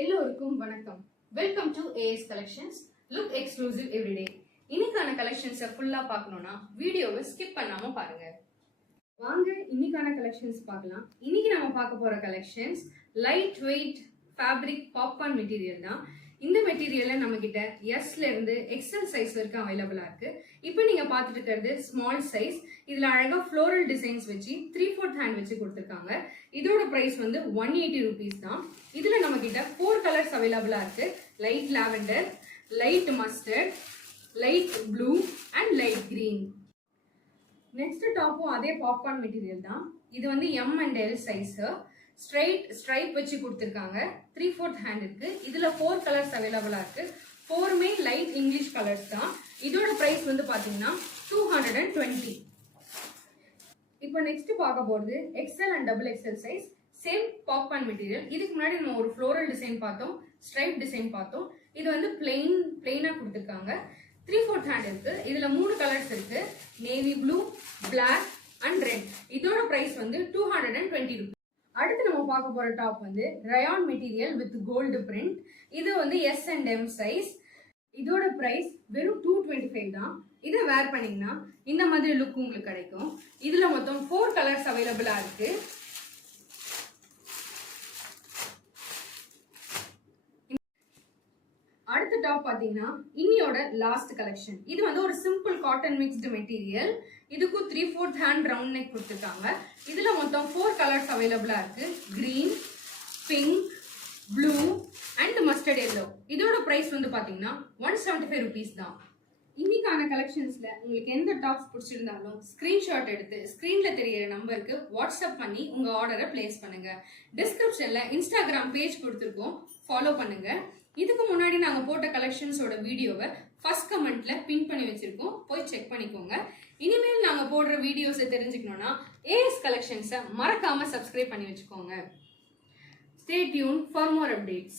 எல்லோருக்கும் வணக்கம். Welcome to AS Collections. Look exclusive every day. இன்னைக்கான கலெக்ஷன்ஸ் ஃபுல்லா பார்க்கணும்னா வீடியோவை ஸ்கிப் பண்ணாம பாருங்க. வாங்க இன்னைக்கான கலெக்ஷன்ஸ் பார்க்கலாம். இன்னைக்கு நம்ம பார்க்க போற collections light weight fabric popcorn material தான். இந்த மெட்டீரியல்ல நம்ம கிட்ட எஸ்ல இருந்து எக்ஸ்எல் சைஸ் வரைக்கும் அவைலபிளா இருக்கு. இப்போ நீங்க பார்த்துட்டு இருக்கிறது ஸ்மால் சைஸ். இதுல அழகா ஃப்ளோரல் டிசைன்ஸ் வச்சு 3/4 ஹேண்ட் வச்சு கொடுத்துருக்காங்க. இதோட பிரைஸ் வந்து 180 rupees தான். இதுல நம்ம கிட்ட 4 கலர்ஸ் அவைலபிளா இருக்கு. Light lavender, light mustard, light blue and light green. Next டாப்பும் அதே பாப்கார்ன் மெட்டீரியல் தான். இது வந்து M and L size. Straight stripe வச்சு கொடுத்துருக்காங்க. 3/4 ஹேண்ட் இருக்கு. இதுல 4 கலர்ஸ் அவைலபிளா இருக்கு. 4மே லைட் இங்கிலீஷ் கலர்ஸ் தான். இதோட பிரைஸ் வந்து பாத்தீங்கன்னா 220. இப்போ நெக்ஸ்ட் பார்க்க போறது XL and XXL size. Same popcorn material. இதுக்கு முன்னாடி நம்ம ஒரு ஃப்ளோரல் டிசைன் பார்த்தோம், ஸ்ட்ரைப் டிசைன் பார்த்தோம். இது வந்து பிளெயினா கொடுத்துருக்காங்க. 3/4 ஹேண்ட் இருக்கு. இதுல 3 கலர்ஸ் இருக்கு, navy blue, black and red. இதோட பிரைஸ் வந்து 220 rupees. அடுத்து நம்ம பார்க்க போற டாப் வந்து rayon material with gold print. இது வந்து S and M சைஸ். இதோட பிரைஸ் வெறும் 225 தான். இதை வேர் பண்ணீங்கன்னா இந்த மாதிரி லுக் உங்களுக்கு கிடைக்கும். இதுல மொத்தம் 4 கலர்ஸ் அவைலபிளா இருக்கு. அடுத்த டாப் பாத்தீங்கன்னா இன்னியோட லாஸ்ட் கலெக்ஷன். இது வந்து ஒரு சிம்பிள் காட்டன் மிக்ஸ்டு மெட்டீரியல். இதுக்கும் 3/4 ஹேண்ட் ரவுண்ட் நெக் கொடுத்துருக்காங்க. இதுல மொத்தம் 4 கலர்ஸ் அவைலபிளா இருக்கு. Green, pink, blue and mustard yellow. இதோட பிரைஸ் வந்து பாத்தீங்கன்னா 175 rupees தான். இன்னைக்கான கலெக்ஷன்ஸ்ல உங்களுக்கு எந்த டாப்ஸ் பிடிச்சிருந்தாலும் ஸ்கிரீன்ஷாட் எடுத்து ஸ்கிரீன்ல தெரியிற நம்பருக்கு வாட்ஸ்அப் பண்ணி உங்க ஆர்டரை பிளேஸ் பண்ணுங்க. டிஸ்கிரிப்ஷன்ல இன்ஸ்டாகிராம் பேஜ் கொடுத்துருக்கோம், ஃபாலோ பண்ணுங்க. இதுக்கு முன்னாடி நாங்க போட்ட கலெக்ஷன்ஸோட வீடியோவை ஃபர்ஸ்ட் கமெண்ட்ல பின் பண்ணி வச்சிருக்கோம், போய் செக் பண்ணிக்கோங்க. இனிமேல் நாங்க போடுற வீடியோஸை தெரிஞ்சுக்கணும்னா AS கலெக்ஷன்ஸை மறக்காம சப்ஸ்கிரைப் பண்ணி வச்சுக்கோங்க. Stay tuned for more updates.